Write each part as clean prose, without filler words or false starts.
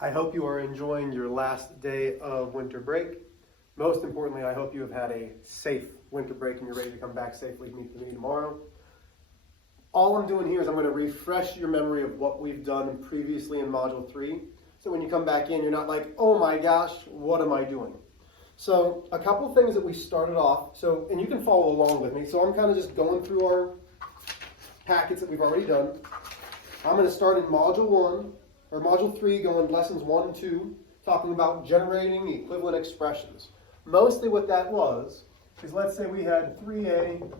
I hope you are enjoying your last day of winter break. Most importantly, I hope you have had a safe winter break and you're ready to come back safely to meet with me tomorrow. All I'm doing here is I'm going to refresh your memory of what we've done previously in Module 3. So when you come back in, you're not like, oh my gosh, what am I doing? So a couple things that we started off, and you can follow along with me. So I'm kind of just going through our packets that we've already done. I'm going to start in Module 3, going lessons 1 and 2, talking about generating equivalent expressions. Mostly what that was is, let's say we had 3a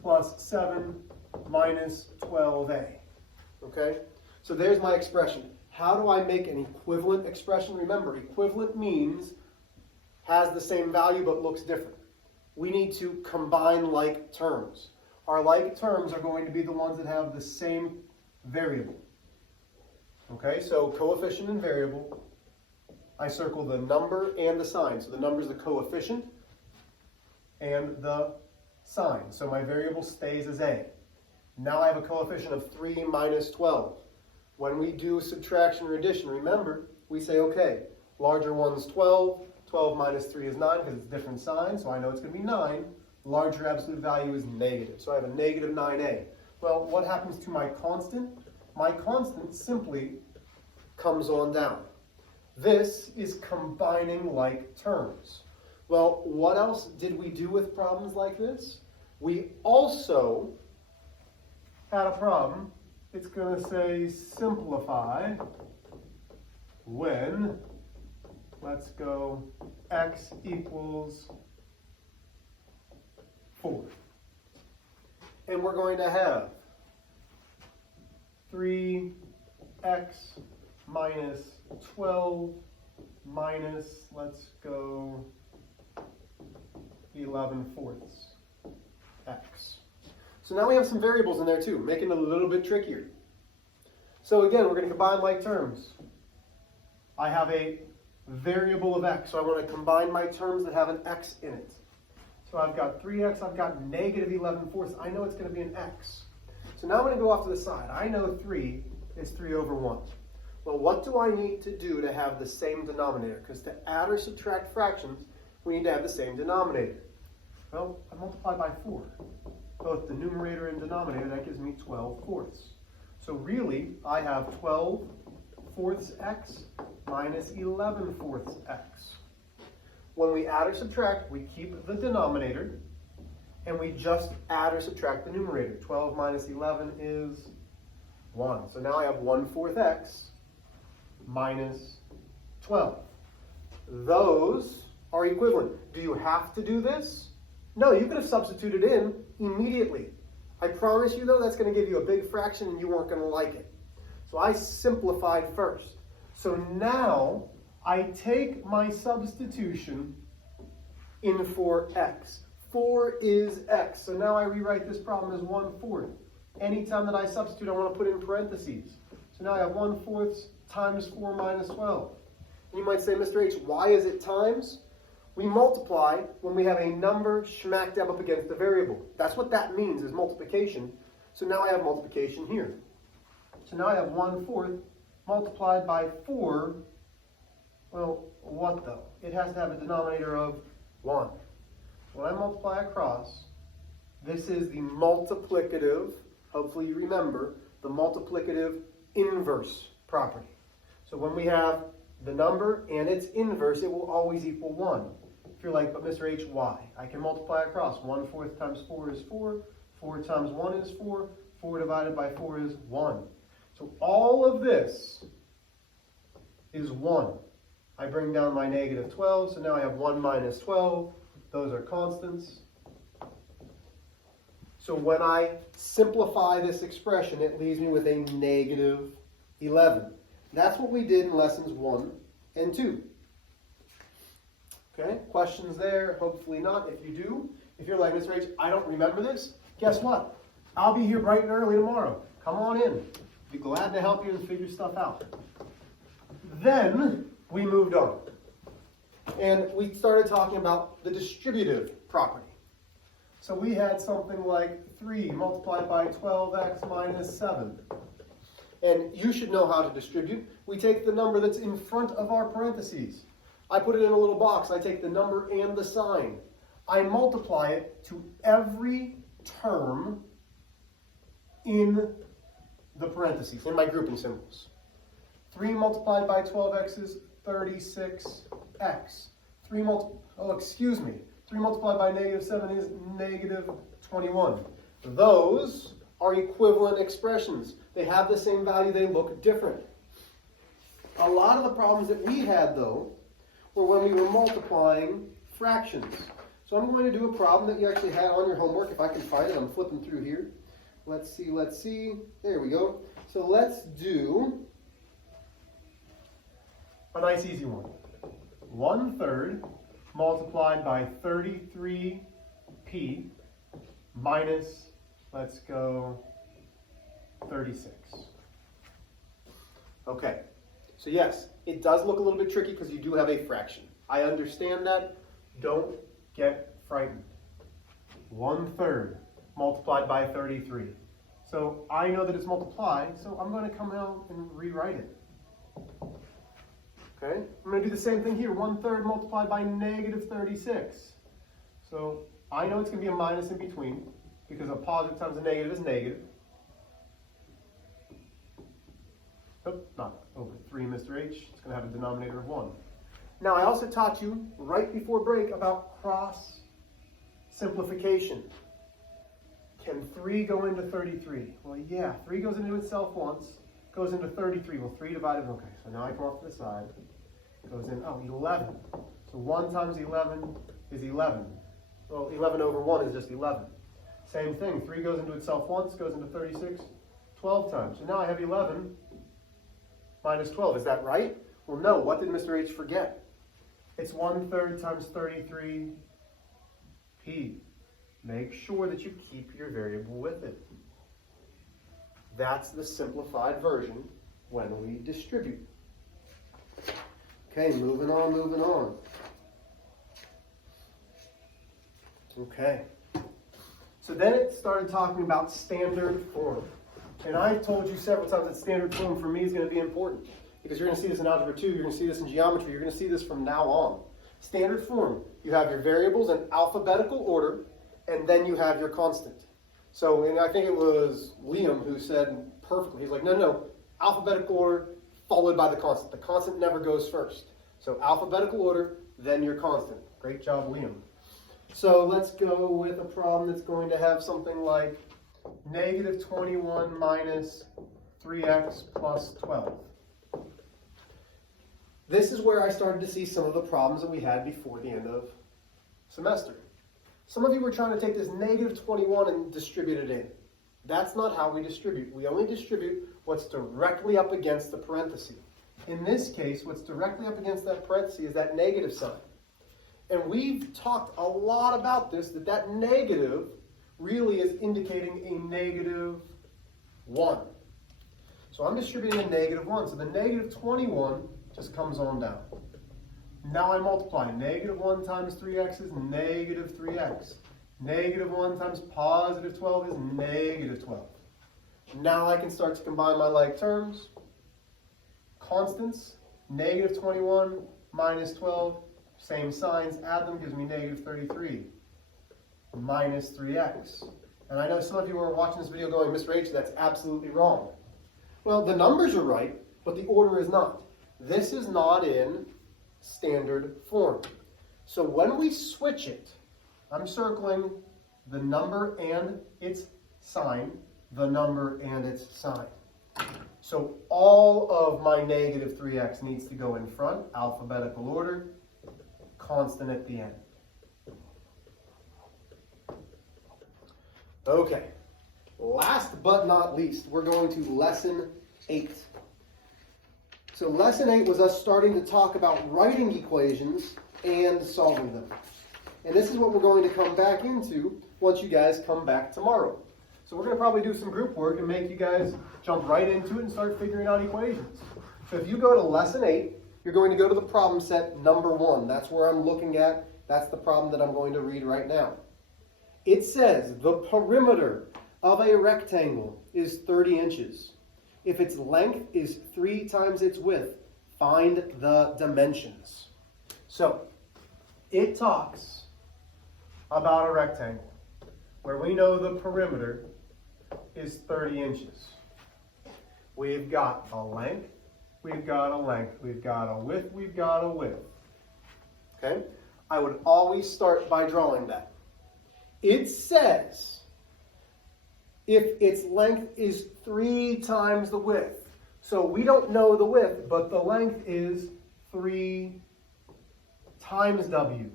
plus 7 minus 12a. Okay? So there's my expression. How do I make an equivalent expression? Remember, equivalent means has the same value but looks different. We need to combine like terms. Our like terms are going to be the ones that have the same variable. Okay, so coefficient and variable. I circle the number and the sign. So the number is the coefficient and the sign. So my variable stays as a. Now I have a coefficient of 3 minus 12. When we do subtraction or addition, remember, we say, okay, larger one's 12. 12 minus 3 is 9 because it's different signs, so I know it's going to be 9. Larger absolute value is negative. So I have a negative 9a. Well, what happens to my constant? My constant simply comes on down. This is combining like terms. Well, what else did we do with problems like this? We also had a problem. It's going to say simplify when, let's go, x equals 4. And we're going to have 3x minus 12 minus, let's go, 11/4 x. So now we have some variables in there too, making it a little bit trickier. So again, we're going to combine like terms. I have a variable of x, so I want to combine my terms that have an x in it. So I've got 3x, I've got negative 11/4. I know it's going to be an x. So now I'm going to go off to the side. I know 3 is 3 over 1. Well, what do I need to do to have the same denominator? Because to add or subtract fractions, we need to have the same denominator. Well, I multiply by 4. Both the numerator and denominator, that gives me 12/4. So really, I have 12/4 x minus 11/4 x. When we add or subtract, we keep the denominator, and we just add or subtract the numerator. 12 minus 11 is 1. So now I have 1/4 x minus 12. Those are equivalent. Do you have to do this? No, you could have substituted in immediately. I promise you, though, that's going to give you a big fraction and you weren't going to like it. So I simplified first. So now I take my substitution in for x. 4 is x. So now I rewrite this problem as 1/4. Anytime that I substitute, I want to put in parentheses. So now I have 1/4 times 4 minus 12. And you might say, Mr. H, why is it times? We multiply when we have a number smack dab up against the variable. That's what that means, is multiplication. So now I have multiplication here. So now I have 1/4 multiplied by 4. Well, what though? It has to have a denominator of 1. When I multiply across, this is the multiplicative, hopefully you remember, the multiplicative inverse property. So when we have the number and its inverse, it will always equal 1. If you're like, but Mr. H, why? I can multiply across. 1/4 times 4 is 4. 4 times 1 is 4. 4 divided by 4 is 1. So all of this is 1. I bring down my negative 12, so now I have 1 minus 12. Those are constants. So when I simplify this expression, it leaves me with a negative 11. That's what we did in lessons 1 and 2. Okay, questions there? Hopefully not. If you do, if you're like, Mr. H, I don't remember this, guess what? I'll be here bright and early tomorrow. Come on in. Be glad to help you and figure stuff out. Then we moved on. And we started talking about the distributive property. So we had something like 3 multiplied by 12x minus 7. And you should know how to distribute. We take the number that's in front of our parentheses. I put it in a little box. I take the number and the sign. I multiply it to every term in the parentheses, in my grouping symbols. 3 multiplied by 12x is 36x. 3 multiplied by -7 is -21. Those are equivalent expressions. They have the same value, they look different. A lot of the problems that we had, though, were when we were multiplying fractions. So I'm going to do a problem that you actually had on your homework. If I can find it, I'm flipping through here. Let's see. There we go. So let's do a nice easy one. 1/3 multiplied by 33p minus, let's go, 36. Okay, so yes, it does look a little bit tricky because you do have a fraction. I understand that. Don't get frightened. 1/3 multiplied by 33. So I know that it's multiplied, so I'm going to come out and rewrite it. Okay, I'm going to do the same thing here. 1/3 multiplied by -36. So I know it's going to be a minus in between because a positive times a negative is negative. Oh, not over 3, Mr. H. It's going to have a denominator of 1. Now, I also taught you right before break about cross simplification. Can 3 go into 33? Well, yeah, 3 goes into itself once, goes into 33. Well, 3 divided, okay, so now I come off to the side. It goes in, 11. So 1 times 11 is 11. Well, 11 over 1 is just 11. Same thing, 3 goes into itself once, goes into 36 12 times. So now I have 11 minus 12. Is that right? Well, no. What did Mr. H forget? It's 1/3 times 33p. Make sure that you keep your variable with it. That's the simplified version when we distribute. Okay, moving on. Okay. So then it started talking about standard form. And I told you several times that standard form for me is going to be important. Because you're going to see this in Algebra 2, you're going to see this in Geometry, you're going to see this from now on. Standard form, you have your variables in alphabetical order, and then you have your constant. So, and I think it was Liam who said perfectly, he's like, no, alphabetical order followed by the constant. The constant never goes first. So alphabetical order, then your constant. Great job, Liam. So let's go with a problem that's going to have something like -21 minus 3x plus 12. This is where I started to see some of the problems that we had before the end of semester. Some of you were trying to take this -21 and distribute it in. That's not how we distribute. We only distribute what's directly up against the parenthesis. In this case, what's directly up against that parenthesis is that negative sign. And we've talked a lot about this, that negative really is indicating a -1. So I'm distributing a -1. So the -21 just comes on down. Now I multiply. -1 times 3x is -3x. -1 times +12 is -12. Now I can start to combine my like terms. Constants, -21 minus 12, same signs, add them, gives me -33 minus 3x. And I know some of you are watching this video going, Mr. H, that's absolutely wrong. Well, the numbers are right, but the order is not. This is not in standard form. So when we switch it, I'm circling the number and its sign, the number and its sign. So all of my -3x needs to go in front, alphabetical order, constant at the end. Okay, last but not least, we're going to lesson 8. So lesson 8 was us starting to talk about writing equations and solving them. And this is what we're going to come back into once you guys come back tomorrow. So we're going to probably do some group work and make you guys jump right into it and start figuring out equations. So if you go to lesson 8, you're going to go to the problem set number 1. That's where I'm looking at. That's the problem that I'm going to read right now. It says the perimeter of a rectangle is 30 inches. If its length is 3 times its width, find the dimensions. So, it talks about a rectangle where we know the perimeter is 30 inches. We've got a length, we've got a length, we've got a width, we've got a width. Okay? I would always start by drawing that. It says if its length is 3 times the width. So we don't know the width, but the length is 3 times W.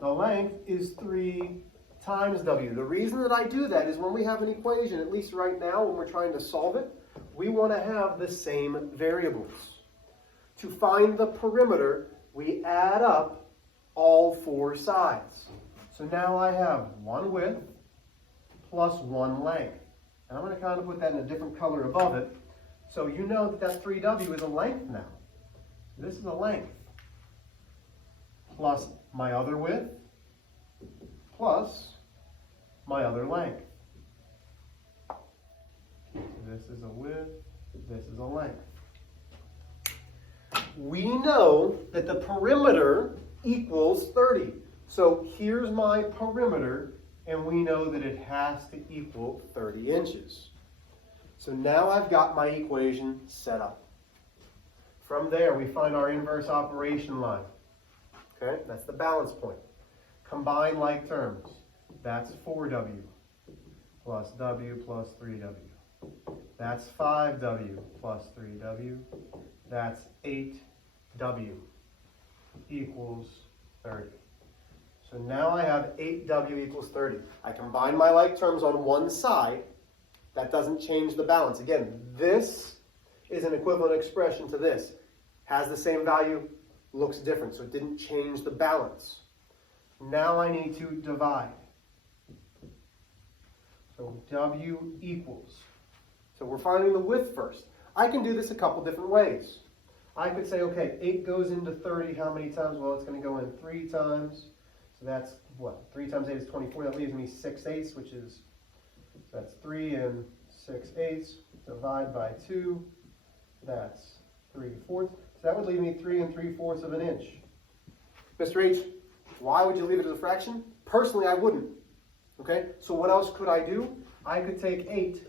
The length is 3 times W. The reason that I do that is when we have an equation, at least right now when we're trying to solve it, we want to have the same variables. To find the perimeter, we add up all 4 sides. So now I have 1 width plus 1 length. And I'm going to kind of put that in a different color above it. So you know that that 3W is a length now. This is a length. Plus my other width plus my other length. This is a width, this is a length. We know that the perimeter equals 30. So here's my perimeter, and we know that it has to equal 30 inches. So now I've got my equation set up. From there, we find our inverse operation line. Okay, that's the balance point. Combine like terms. That's 4W plus W plus 3W. That's 5W plus 3W. That's 8W equals 30. So now I have 8W equals 30. I combine my like terms on one side. That doesn't change the balance. Again, this is an equivalent expression to this. Has the same value, looks different, so it didn't change the balance. Now I need to divide. So W equals. So we're finding the width first. I can do this a couple different ways. I could say, okay, 8 goes into 30 how many times? Well, it's going to go in 3 times. So that's what? 3 times 8 is 24. That leaves me 6/8, which is, so that's 3 and 6/8. Divide by 2. That's 3/4. So that would leave me 3 3/4 of an inch. Mr. H, why would you leave it as a fraction? Personally, I wouldn't. Okay, so what else could I do? I could take 8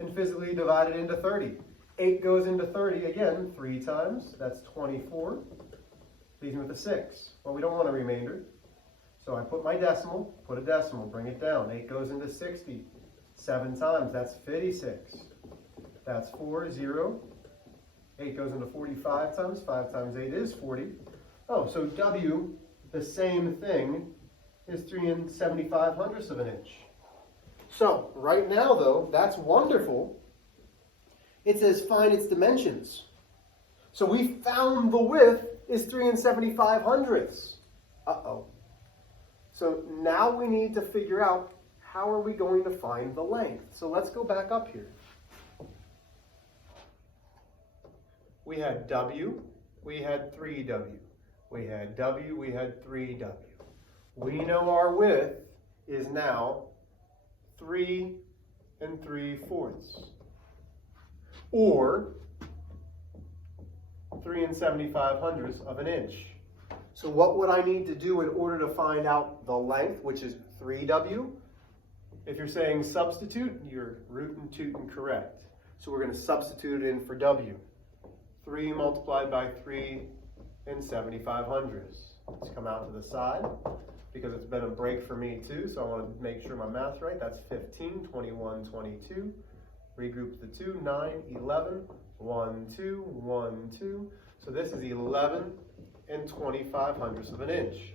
and physically divide it into 30. 8 goes into 30 again 3 times. That's 24. Leaves me with a 6. Well, we don't want a remainder. So I put my decimal, put a decimal, bring it down. 8 goes into 60. 7 times, that's 56. That's 4, 0. 8 goes into 45 times. 5 times 8 is 40. Oh, so W, the same thing, is 3 75/100 of an inch. So, right now though, that's wonderful. It says find its dimensions. So we found the width is 3 75/100. Uh-oh. So now we need to figure out how are we going to find the length. So let's go back up here. We had W, we had 3W. We had W, we had 3W. We know our width is now 3 3/4. Or 3 75/100 of an inch. So what would I need to do in order to find out the length, which is 3W? If you're saying substitute, you're rootin' tootin' correct. So we're going to substitute it in for W. 3 multiplied by 3 75/100. Let's come out to the side because it's been a break for me too, so I want to make sure my math's right. That's 15, 21, 22. Regroup the 2, 9, 11, 1, 2, 1, 2. So this is 11 25/100 of an inch.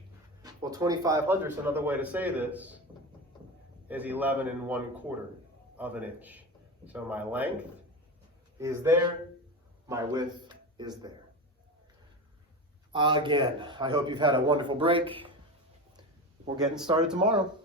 Well, 25/100, another way to say this, is 11 1/4 of an inch. So my length is there, my width is there. Again, I hope you've had a wonderful break. We're getting started tomorrow.